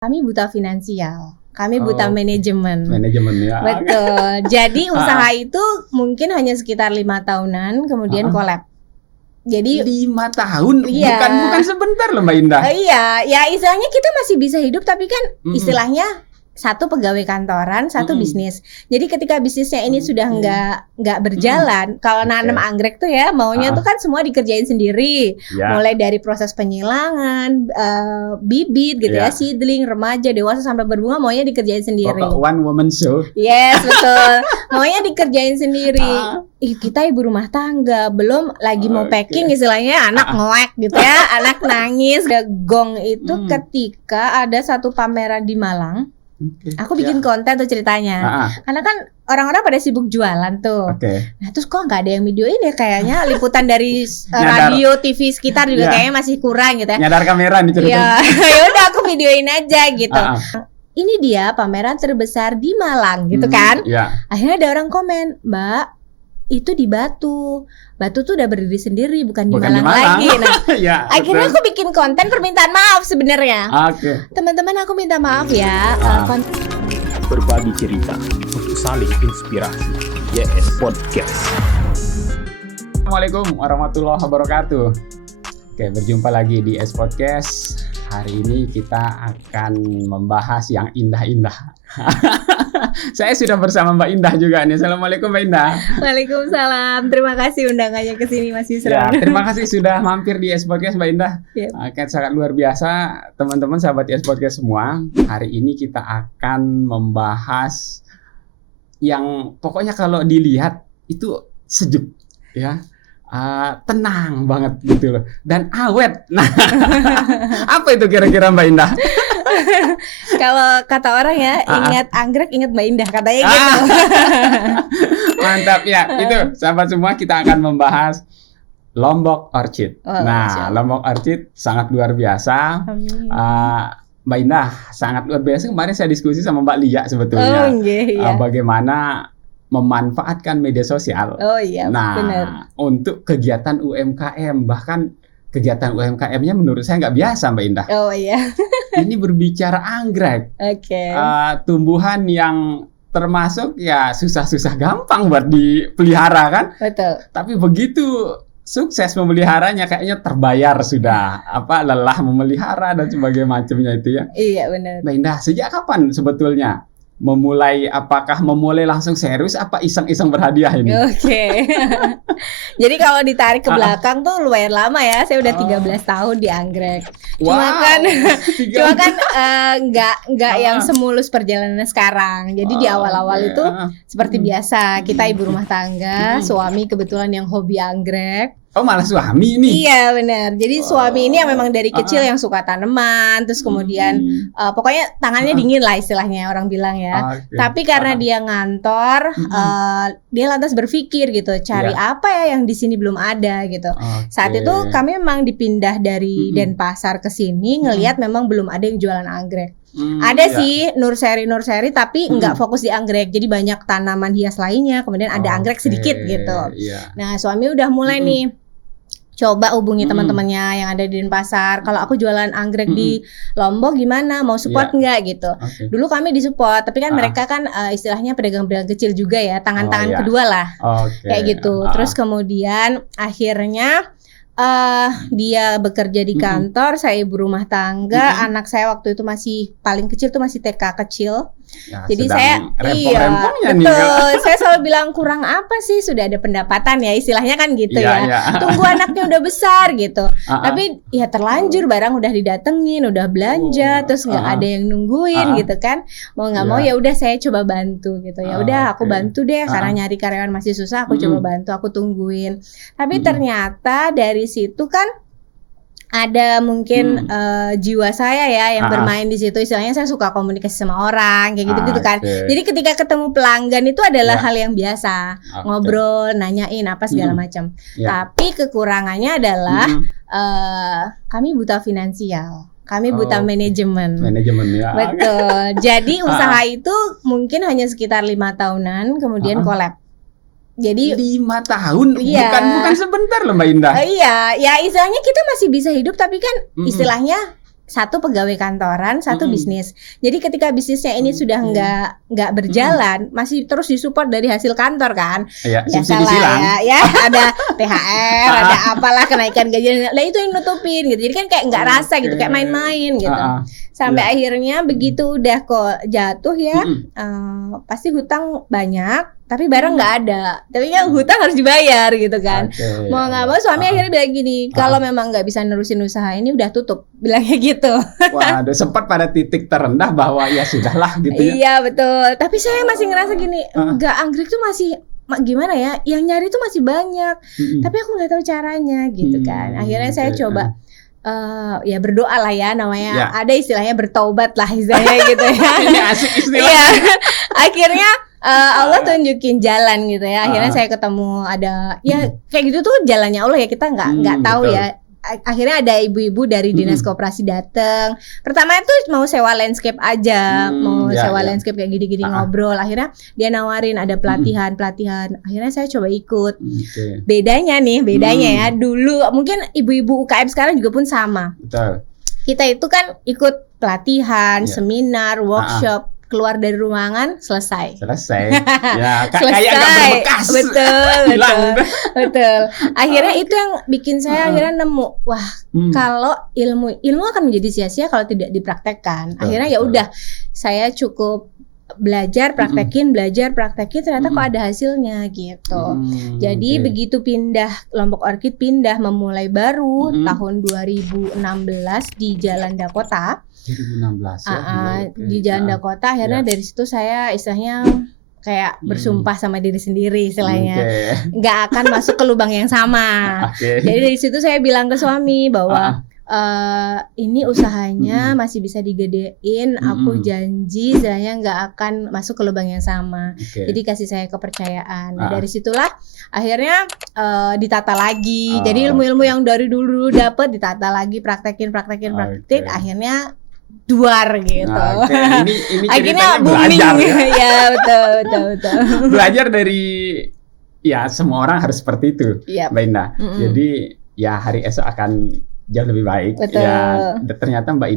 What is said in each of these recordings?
Kami buta finansial, kami buta Oh, manajemen. manajemen ya. Betul. Jadi usaha itu mungkin hanya sekitar 5 tahunan, kemudian Heeh. collab. Jadi 5 tahun, Iya. bukan sebentar loh Mbak Indah. iya, ya istilahnya kita masih bisa hidup, tapi kan Mm-mm. istilahnya satu pegawai kantoran, satu Mm-mm. bisnis. Jadi ketika bisnisnya ini sudah Oke. nggak berjalan, kalau Oke. nanam anggrek tuh ya maunya tuh kan semua dikerjain sendiri. Ya. Mulai dari proses penyilangan, bibit gitu ya, Iya. seedling, remaja, dewasa sampai berbunga maunya dikerjain sendiri. Pokok one woman show. Yes, betul. Maunya dikerjain sendiri. Ah. Kita ibu rumah tangga, belum lagi mau Oke. packing istilahnya anak ngelek gitu ya, anak nangis. Gong itu ketika ada satu pameran di Malang. Oke. Aku bikin konten tuh ceritanya. Karena kan orang-orang pada sibuk jualan tuh. Oke. Nah terus kok nggak ada yang videoin ya, kayaknya liputan dari Nyadar. radio, TV sekitar juga Ya. kayaknya masih kurang gitu ya. Nyadar kamera nih ceritanya. Ya udah aku videoin aja gitu. Ah. Ini dia pameran terbesar di Malang gitu kan. Ya. Akhirnya ada orang komen, Mbak, itu di Batu. Batu tuh udah berdiri sendiri, bukan di Malang lagi. Nah, Ya, akhirnya aku bikin konten permintaan maaf sebenarnya. Oke. Teman-teman, aku minta maaf ya. Berbagi cerita untuk saling inspirasi. YS Podcast. Assalamualaikum warahmatullahi wabarakatuh. Oke, berjumpa lagi di YS Podcast. Hari ini kita akan membahas yang indah-indah. Saya sudah bersama Mbak Indah juga nih. Assalamualaikum Mbak Indah. Waalaikumsalam. Terima kasih undangannya ke sini Mas Yusra. Ya, terima kasih sudah mampir di YS Podcast Mbak Indah. Yep. Sangat luar biasa teman-teman sahabat YS Podcast semua. Hari ini kita akan membahas yang pokoknya kalau dilihat itu sejuk ya. Tenang banget gitu loh, dan awet. Nah, apa itu kira-kira Mbak Indah? Kalau kata orang ya, ingat anggrek, ingat Mbak Indah, katanya gitu. Mantap ya. Itu sahabat semua, kita akan membahas Lombok Orchid. Oh, Nah, Lombok Orchid sangat luar biasa. Amin. Mbak Indah sangat luar biasa. Kemarin saya diskusi sama Mbak Lia sebetulnya. Iya. Bagaimana memanfaatkan media sosial. Oh iya, Nah, benar. untuk kegiatan UMKM, bahkan kegiatan UMKM-nya menurut saya nggak biasa, Mbak Indah. Oh iya. Ini berbicara anggrek, Oke. tumbuhan yang termasuk ya susah-susah gampang buat dipelihara kan. Betul. Tapi begitu sukses memeliharanya, kayaknya terbayar sudah. Lelah memelihara dan sebagainya macamnya itu ya. Iya benar. Mbak Indah, sejak kapan sebetulnya apakah memulai langsung serius apa iseng-iseng berhadiah ini? Oke. Jadi kalau ditarik ke belakang tuh lumayan lama ya. Saya udah 13 tahun di anggrek. Cuma kan nggak yang semulus perjalanan sekarang. Jadi di awal-awal itu seperti biasa, kita ibu rumah tangga, suami kebetulan yang hobi anggrek. Oh, malah suami nih. Iya benar. Jadi suami ini yang memang dari kecil yang suka tanaman, terus kemudian pokoknya tangannya dingin lah istilahnya orang bilang ya. Okay. Tapi karena dia ngantor, dia lantas berpikir gitu, cari apa ya yang di sini belum ada gitu. Okay. Saat itu kami memang dipindah dari Denpasar ke sini, ngelihat memang belum ada yang jualan anggrek. Ada sih nursery tapi nggak fokus di anggrek. Jadi banyak tanaman hias lainnya, kemudian ada anggrek sedikit gitu. Yeah. Nah, suami udah mulai nih coba hubungi teman-temannya yang ada di Denpasar. Kalau aku jualan anggrek di Lombok gimana? Mau support nggak gitu? Okay. Dulu kami disupport, tapi kan mereka kan istilahnya pedagang-pedagang kecil juga ya, tangan-tangan kedua lah, kayak gitu. Terus kemudian akhirnya dia bekerja di kantor, saya ibu rumah tangga, anak saya waktu itu masih paling kecil tuh masih TK kecil. Ya, jadi saya betul, saya selalu bilang kurang apa sih, sudah ada pendapatan ya istilahnya kan gitu ya. Tunggu anaknya udah besar gitu. Tapi ya terlanjur barang udah didatengin, udah belanja, terus nggak ada yang nungguin gitu kan. Mau nggak mau ya udah saya coba bantu gitu. Ya udah aku bantu deh karena nyari karyawan masih susah, aku coba bantu, aku tungguin. Tapi ternyata dari situ kan ada mungkin jiwa saya ya yang bermain di situ. Istilahnya saya suka komunikasi sama orang kayak gitu-gitu kan. Jadi ketika ketemu pelanggan itu adalah hal yang biasa, ngobrol, nanyain apa segala macam. Tapi kekurangannya adalah kami buta finansial. Kami buta manajemen. Manajemen ya. Betul. Jadi usaha itu mungkin hanya sekitar 5 tahunan, kemudian collab. Jadi 5 tahun, bukan sebentar loh Mbak Indah. Iya, ya istilahnya kita masih bisa hidup, tapi kan istilahnya satu pegawai kantoran, satu bisnis. Jadi ketika bisnisnya ini sudah nggak berjalan, masih terus disupport dari hasil kantor kan? Ya salah ya, ada THR, ada apalah kenaikan gaji. Nah itu yang nutupin gitu. Jadi kan kayak nggak rasa gitu, kayak main-main gitu. Sampai akhirnya begitu udah kok jatuh ya, pasti hutang banyak. Tapi barang nggak ada, tapi kan hutang harus dibayar gitu kan. Mau nggak mau suami akhirnya bilang gini, kalau memang nggak bisa nerusin usaha ini udah tutup, bilangnya gitu. Waduh, sempat pada titik terendah bahwa ya sudahlah gitu ya. Iya betul, tapi saya masih ngerasa gini, nggak anggrek tuh masih gimana ya, yang nyari tuh masih banyak, tapi aku nggak tahu caranya gitu kan. Akhirnya saya coba. Ya berdoa lah ya namanya, ada istilahnya bertaubat lah istilahnya gitu ya. Ini asik istilahnya. Akhirnya Allah tunjukin jalan gitu ya. Akhirnya saya ketemu ada ya kayak gitu tuh jalannya Allah ya, kita nggak tahu betul. Ya. Akhirnya ada ibu-ibu dari dinas koperasi datang. Pertama itu mau sewa landscape aja, landscape kayak gini-gini ngobrol. Akhirnya dia nawarin ada pelatihan. Akhirnya saya coba ikut. Bedanya ya, dulu mungkin ibu-ibu UKM sekarang juga pun sama. Betul. Kita itu kan ikut pelatihan, seminar, workshop. Keluar dari ruangan selesai. Ya, kayak nggak berbekas. Betul. Akhirnya itu yang bikin saya akhirnya nemu, wah kalau ilmu akan menjadi sia-sia kalau tidak dipraktekkan. Akhirnya ya udah, saya cukup belajar praktekin ternyata kok ada hasilnya gitu. Jadi begitu pindah Lombok Orchid memulai baru tahun 2016 di Jalan Dakota. 2016 di Jalan Dakota akhirnya dari situ saya istilahnya kayak bersumpah sama diri sendiri istilahnya nggak akan masuk ke lubang yang sama. Jadi dari situ saya bilang ke suami bahwa ini usahanya masih bisa digedein, aku janji saya nggak akan masuk ke lubang yang sama. Jadi kasih saya kepercayaan. Nah, dari situlah akhirnya ditata lagi. Jadi ilmu-ilmu yang dari dulu dapat ditata lagi, praktekin. Akhirnya duar gitu. Ini akhirnya belajar ya betul. Belajar dari ya semua orang harus seperti itu, Mbak Indah. Jadi ya hari esok akan jauh lebih baik. Betul. Ya ternyata Mbak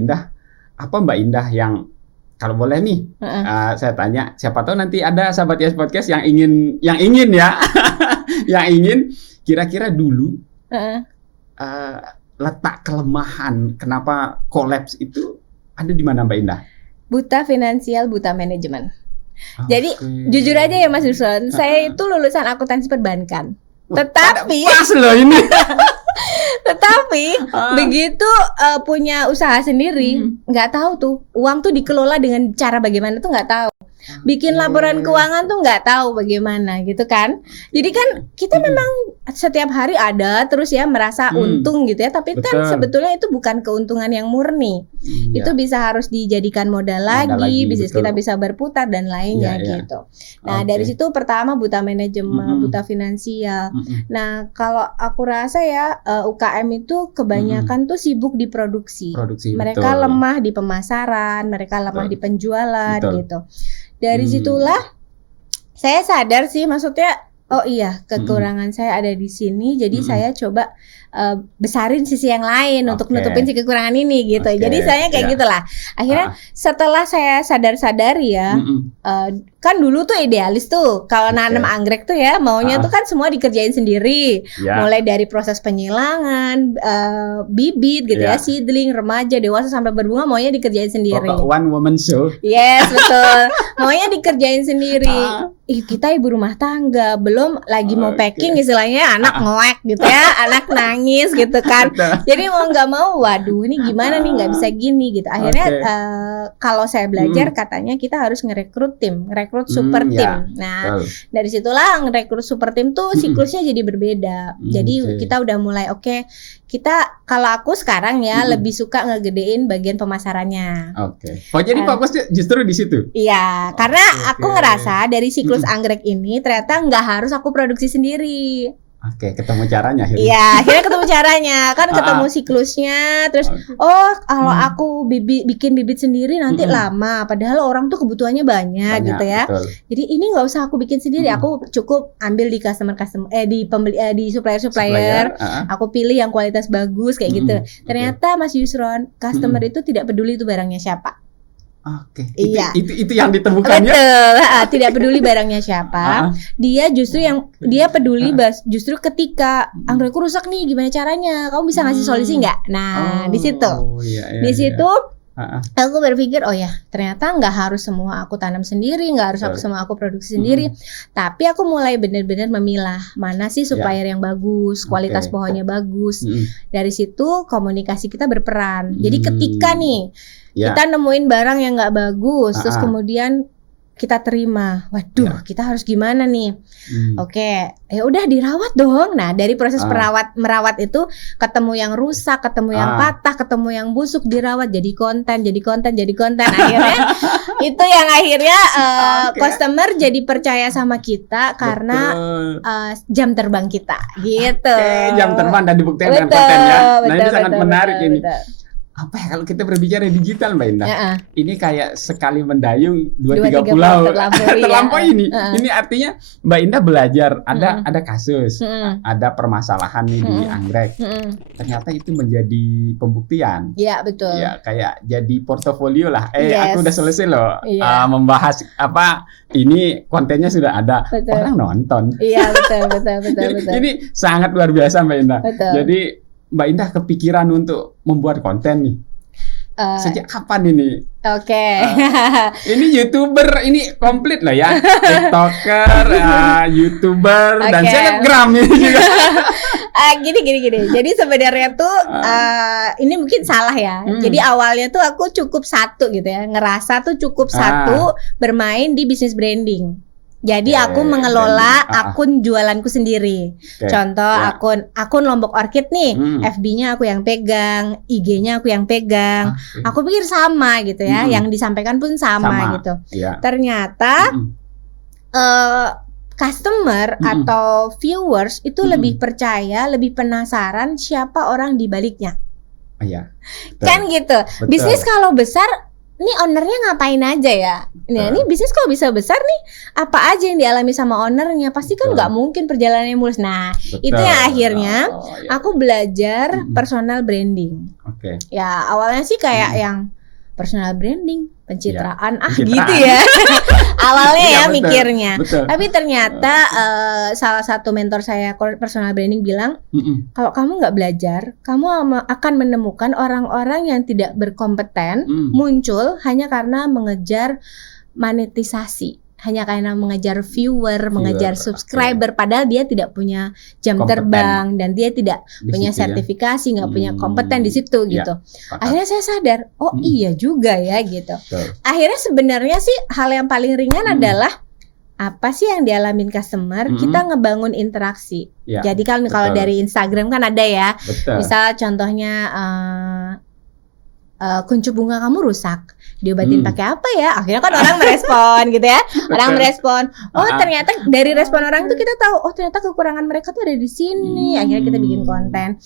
Indah yang kalau boleh nih saya tanya, siapa tahu nanti ada sahabat Yes Podcast yang ingin ya yang ingin kira-kira dulu letak kelemahan kenapa kolaps itu ada di mana Mbak Indah? Buta finansial, buta manajemen. Jadi jujur aja ya Mas Ruslan, saya itu lulusan akuntansi perbankan. Tetapi pas loh ini. Tetapi begitu punya usaha sendiri, nggak tahu tuh uang tuh dikelola dengan cara bagaimana tuh nggak tahu. Bikin laporan keuangan tuh nggak tahu bagaimana gitu kan. Jadi kan kita memang setiap hari ada terus ya merasa untung gitu ya. Tapi kan sebetulnya itu bukan keuntungan yang murni. Itu bisa harus dijadikan modal lagi, bisnis kita bisa berputar dan lainnya gitu. Nah dari situ pertama buta manajemen, buta finansial. Nah kalau aku rasa ya UKM itu kebanyakan tuh sibuk di produksi. Mereka lemah di pemasaran, mereka lemah di penjualan gitu. Dari situlah saya sadar sih, maksudnya oh iya kekurangan saya ada di sini, jadi saya coba besarin sisi yang lain untuk nutupin si kekurangan ini gitu. Jadi saya kayak gitulah. Akhirnya setelah saya sadar-sadari ya, kan dulu tuh idealis tuh kalau nanam anggrek tuh ya maunya tuh kan semua dikerjain sendiri, mulai dari proses penyilangan, bibit gitu ya, seedling, remaja, dewasa sampai berbunga maunya dikerjain sendiri. One woman show. Yes betul, maunya dikerjain sendiri. Kita ibu rumah tangga, belum lagi mau packing istilahnya anak ngoek gitu ya, anak nangis gitu kan. Jadi mau nggak mau, waduh ini gimana nih, nggak bisa gini gitu. Akhirnya kalau saya belajar katanya kita harus ngerekrut super tim. Nah dari situlah ngerekrut super tim tuh siklusnya jadi berbeda. Jadi kita udah mulai kita kalau aku sekarang ya lebih suka ngegedein bagian pemasarannya. Oh jadi fokusnya justru di situ? Iya, karena aku ngerasa dari siklus anggrek ini ternyata nggak harus aku produksi sendiri. Oke, ketemu caranya akhirnya. Iya, akhirnya ketemu caranya, kan ketemu siklusnya, terus kalau aku bikin bibit sendiri nanti lama, padahal orang tuh kebutuhannya banyak gitu ya. Betul. Jadi ini nggak usah aku bikin sendiri, aku cukup ambil di di supplier, aku pilih yang kualitas bagus kayak gitu. Ternyata Mas Yusron, customer itu tidak peduli itu barangnya siapa. Oke. Iya. Itu yang ditemukan ya. Betul. Tidak peduli barangnya siapa. Dia justru dia peduli justru ketika anggrekku rusak nih, gimana caranya? Kamu bisa ngasih solusi nggak? Nah, di situ. Di situ aku berpikir, oh ya, ternyata nggak harus semua aku tanam sendiri, nggak harus semua aku produksi sendiri. Tapi aku mulai benar-benar memilah mana sih supplier yang bagus, kualitas pohonnya bagus. Dari situ komunikasi kita berperan. Jadi ketika nih kita nemuin barang yang nggak bagus, terus kemudian kita terima, waduh, kita harus gimana nih? Oke, ya udah dirawat dong. Nah, dari proses merawat itu ketemu yang rusak, ketemu yang patah, ketemu yang busuk, dirawat, jadi konten. Akhirnya itu yang akhirnya customer jadi percaya sama kita karena jam terbang kita, gitu. Jam terbang dan dibuktikan dengan konten ya. Nah, ini sangat menarik ini. Apa ya kalau kita berbicara digital Mbak Indah? Ini kayak sekali mendayung 2-3 pulau terlampau ini. Ini artinya Mbak Indah belajar, ada kasus, ada permasalahan nih di anggrek. Ternyata itu menjadi pembuktian. Iya, betul. Ya, kayak jadi portofolio lah. Aku udah selesai loh membahas ini kontennya sudah ada. Betul. Orang nonton. Iya, betul. Ini sangat luar biasa Mbak Indah. Betul. Jadi Mbak Indah kepikiran untuk membuat konten nih. Sejak kapan ini? Oke. Ini YouTuber, ini komplit lah ya. TikToker, YouTuber, dan selebgram ini juga. Gini. Jadi sebenarnya tuh ini mungkin salah ya. Jadi awalnya tuh aku cukup satu gitu ya. Ngerasa tuh cukup satu bermain di bisnis branding. Jadi aku mengelola akun jualanku sendiri. Contoh akun Lombok Orchid nih, FB-nya aku yang pegang, IG-nya aku yang pegang. Aku pikir sama gitu ya, yang disampaikan pun sama. Gitu. Ternyata customer atau viewers itu lebih percaya, lebih penasaran siapa orang di baliknya. Kan gitu. Betul. Bisnis kalau besar, ini ownernya ngapain aja ya? Nah, ini bisnis kok bisa besar nih? Apa aja yang dialami sama ownernya? Pasti kan nggak mungkin perjalanannya mulus. Nah, itu yang akhirnya aku belajar personal branding. Ya awalnya sih kayak yang personal branding, pencitraan, gitu ya. Awalnya ya betul, mikirnya. Betul. Tapi ternyata salah satu mentor saya personal branding bilang, kalau kamu nggak belajar, kamu akan menemukan orang-orang yang tidak berkompeten muncul hanya karena mengejar monetisasi. Hanya karena mengejar viewer, mengejar subscriber, padahal dia tidak punya jam terbang dan dia tidak punya sertifikasi, nggak punya kompeten di situ gitu. Akhirnya saya sadar, iya juga ya gitu. Akhirnya sebenarnya sih hal yang paling ringan adalah apa sih yang dialamin customer, kita ngebangun interaksi. Jadi kalau dari Instagram kan ada ya, misal contohnya kuncup bunga kamu rusak, diobatin pakai apa ya? Akhirnya kan orang merespon gitu ya. Orang merespon. Oh, ternyata dari respon orang itu kita tahu, oh ternyata kekurangan mereka tuh ada di sini. Akhirnya kita bikin konten.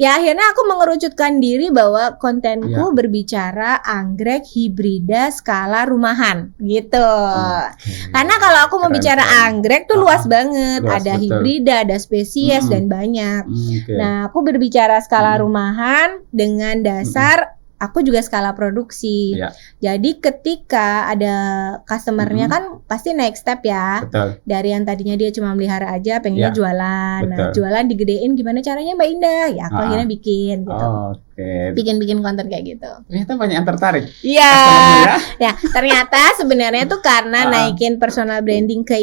Ya akhirnya aku mengerucutkan diri bahwa kontenku berbicara anggrek hibrida skala rumahan gitu. Karena kalau aku mau bicara anggrek tuh luas banget. Ada hibrida, ada spesies dan banyak. Nah, aku berbicara skala rumahan dengan dasar aku juga skala produksi. Jadi ketika ada customernya kan pasti next step ya. Dari yang tadinya dia cuma melihara aja, pengennya jualan. Nah, jualan digedein gimana caranya Mbak Indah? Ya aku akhirnya bikin gitu. Bikin konten kayak gitu. Ternyata banyak yang tertarik. Iya. Ya, ternyata sebenarnya tuh karena naikin personal branding ke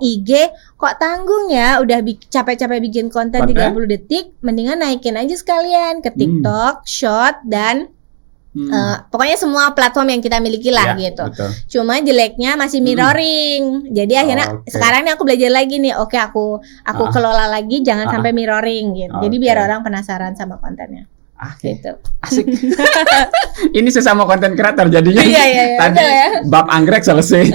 IG kok tanggung ya, udah capek-capek bikin konten 30 detik, mendingan naikin aja sekalian ke TikTok, Short dan pokoknya semua platform yang kita miliki lah gitu. Betul. Cuma jeleknya masih mirroring. Jadi akhirnya sekarang nih aku belajar lagi nih. Aku kelola lagi jangan sampai mirroring gitu. Jadi biar orang penasaran sama kontennya. gitu. Asik. Ini sesama konten kreator jadinya. Iya, Tadi ya. bab anggrek selesai.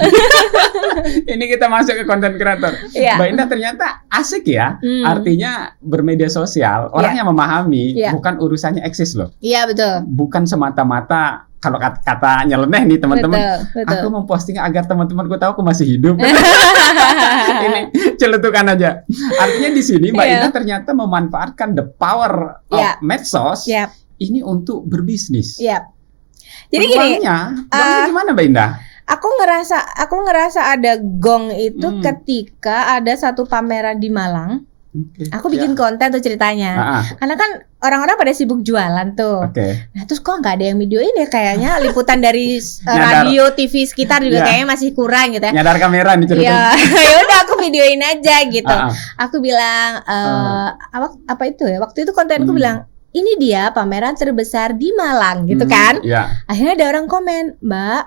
Ini kita masuk ke konten kreator. Iya. Mbak Indah ternyata asik ya. Artinya bermedia sosial, orang yang memahami, bukan urusannya eksis loh. Iya, betul. Bukan semata-mata kalau kata nyeleneh nih teman-teman. Betul. Aku memposting agar teman-temanku tahu aku masih hidup. Ini celetukan aja. Artinya di sini Mbak Indah ternyata memanfaatkan the power of medsos ini untuk berbisnis. Jadi uangnya gimana Mbak Indah? Aku ngerasa ada gong itu ketika ada satu pameran di Malang. Aku bikin konten tuh ceritanya. Karena kan orang-orang pada sibuk jualan tuh. Nah terus kok nggak ada yang videoin ya, kayaknya liputan dari radio, TV sekitar juga kayaknya masih kurang gitu ya. Nyadar kamera nih ceritanya. Ya udah aku videoin aja gitu. Aku bilang apa itu ya? Waktu itu kontenku bilang ini dia pameran terbesar di Malang gitu kan. Akhirnya ada orang komen, Mbak,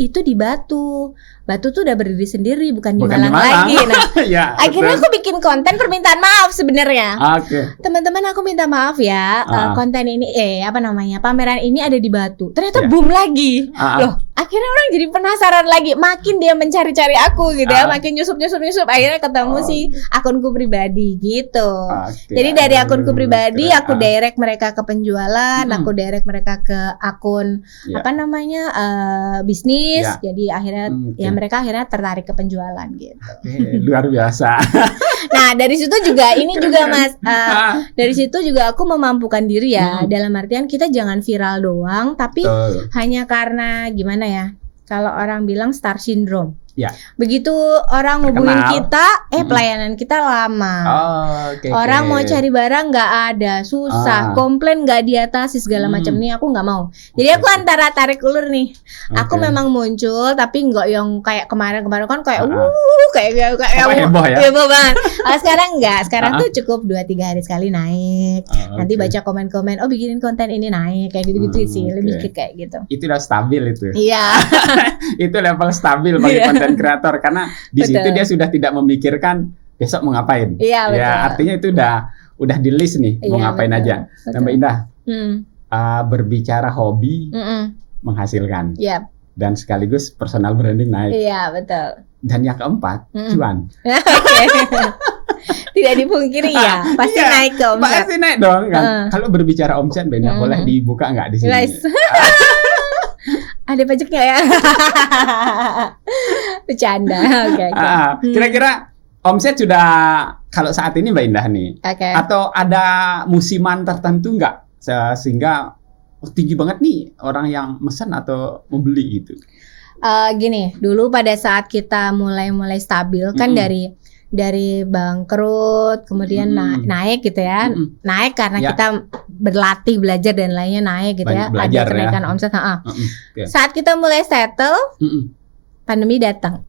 itu di Batu. Batu tuh udah berdiri sendiri, bukan di Malang lagi. Nah, akhirnya aku bikin konten permintaan maaf sebenarnya. Teman-teman, aku minta maaf ya. Konten ini, pameran ini ada di Batu. Ternyata boom lagi. Loh, akhirnya orang jadi penasaran lagi. Makin dia mencari-cari aku gitu ya, makin nyusup. Akhirnya ketemu si akunku pribadi gitu. Jadi dari akunku pribadi, aku direct mereka ke penjualan, aku direct mereka ke akun bisnis. Jadi akhirnya mereka akhirnya tertarik ke penjualan gitu. Luar biasa. Nah dari situ juga Mas, dari situ juga aku memampukan diri ya. Dalam artian kita jangan viral doang, tapi hanya karena gimana ya? Kalau orang bilang star syndrome. Begitu orang hubungin kita, pelayanan kita lama. Orang mau cari barang nggak ada, susah, komplain nggak diatasi segala macam nih, aku nggak mau. Jadi aku antara tarik ulur nih. Aku memang muncul, tapi nggak yang kayak kemarin kan kayak heboh banget. Sekarang nggak, sekarang tuh cukup 2-3 hari sekali naik. Nanti baca komen-komen, bikinin konten ini naik, kayak gitu-gitu sih, lebih kayak gitu. Itu udah stabil itu. Iya. Itu level stabil bagi konten kreator karena di situ dia sudah tidak memikirkan besok mau ngapain. Ya, artinya itu udah di list nih mau ngapain aja. Nah, Mbak Indah, berbicara hobi menghasilkan dan sekaligus personal branding naik. Iya betul. Dan yang keempat cuan. Tidak dipungkiri ya, pasti naik ke omset. Pasti naik dong kan. Kalau berbicara omset, Mbak Indah boleh dibuka nggak di sini? Ada pajaknya ya. Bercanda. Kira-kira omset sudah kalau saat ini Mbak Indah nih, atau ada musiman tertentu nggak sehingga tinggi banget nih orang yang mesen atau membeli gitu? Gini, dulu pada saat kita mulai stabil kan dari bangkrut kemudian naik gitu ya. Naik karena kita berlatih, belajar dan lainnya naik gitu ya. Ada kenaikan omset. Saat kita mulai settle, pandemi datang.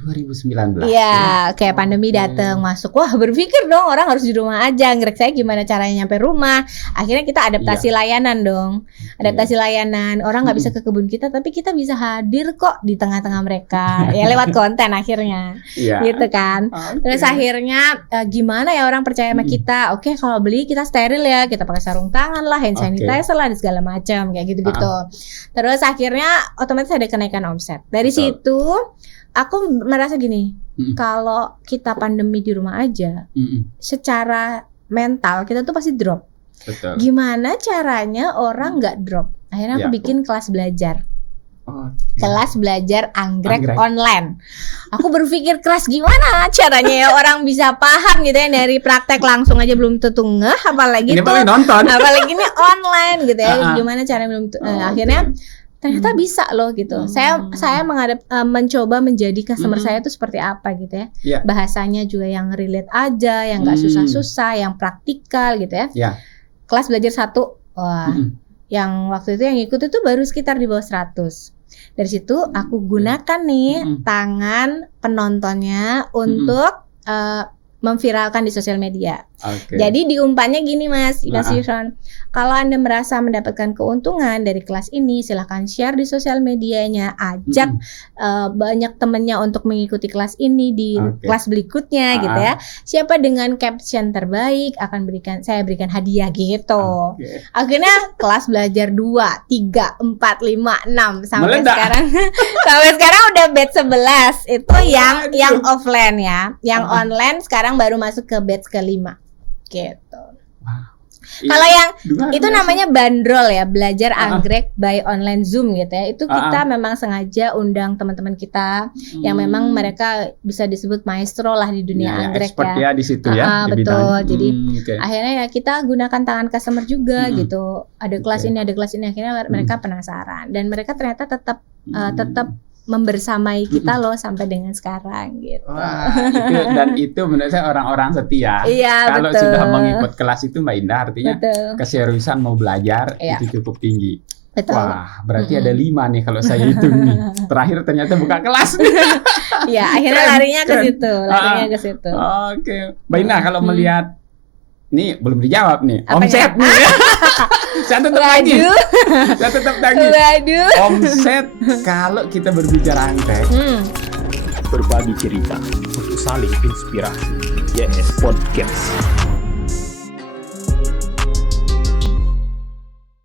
2019. Iya, kayak pandemi datang masuk. Wah, berpikir dong orang harus di rumah aja. Ngerek saya gimana caranya nyampe rumah. Akhirnya kita adaptasi layanan dong. Adaptasi layanan. Orang nggak bisa ke kebun kita, tapi kita bisa hadir kok di tengah-tengah mereka. Ya lewat konten akhirnya. Gitu kan. Terus akhirnya gimana ya orang percaya sama kita. Oke, kalau beli kita steril ya. Kita pakai sarung tangan lah, hand sanitizer lah, dan segala macam kayak gitu-gitu. Terus akhirnya otomatis ada kenaikan omset. Dari situ aku merasa gini, kalau kita pandemi di rumah aja, secara mental kita tuh pasti drop. Gimana caranya orang nggak drop? Akhirnya aku bikin kelas belajar. Kelas belajar anggrek online. Aku berpikir keras gimana caranya ya orang bisa paham gitu ya, dari praktek langsung aja belum tentu ngeh, apalagi ini nonton. Apalagi ini online gitu ya. Gimana caranya belum akhirnya ternyata bisa loh gitu. Saya mencoba menjadi customer saya itu seperti apa gitu ya. Bahasanya juga yang relate aja, yang nggak susah-susah, yang praktikal gitu ya. Kelas belajar 1, yang waktu itu yang ikut itu baru sekitar di bawah 100. Dari situ aku gunakan nih tangan penontonnya untuk memviralkan di sosial media. Jadi diumpannya gini Mas Yusron, kalau Anda merasa mendapatkan keuntungan dari kelas ini, silahkan share di sosial medianya, ajak banyak temennya untuk mengikuti kelas ini di kelas berikutnya gitu ya. Siapa dengan caption terbaik akan saya berikan hadiah gitu. Akhirnya kelas belajar 2, 3, 4, 5, 6 sampai sekarang sampai sekarang udah batch 11. Itu yang offline ya. Yang online sekarang baru masuk ke batch ke-5 gitu. Kalau yang itu namanya bandrol ya, belajar anggrek by online Zoom gitu ya. Itu kita memang sengaja undang teman-teman kita yang memang mereka bisa disebut maestro lah di dunia anggrek ya. Di situ ya. Betul. Jadi akhirnya ya kita gunakan tangan customer juga gitu. Ada kelas ini, ada kelas ini, akhirnya mereka penasaran dan mereka ternyata tetap membersamai kita loh sampai dengan sekarang gitu. Wah, itu menurut saya orang-orang setia. Iya, kalau sudah mengikut kelas itu Mbak Indah, artinya keseriusan mau belajar itu cukup tinggi. Betul. Wah, berarti ada 5 nih kalau saya hitung nih. Terakhir ternyata buka kelas. Iya, akhirnya larinya ke situ. Oke. Mbak Indah, kalau melihat nih belum dijawab nih. Omset nih. Saya tetap lagi. Omset kalau kita berbicara anggrek. Berbagi cerita untuk saling inspirasi. YS Podcast.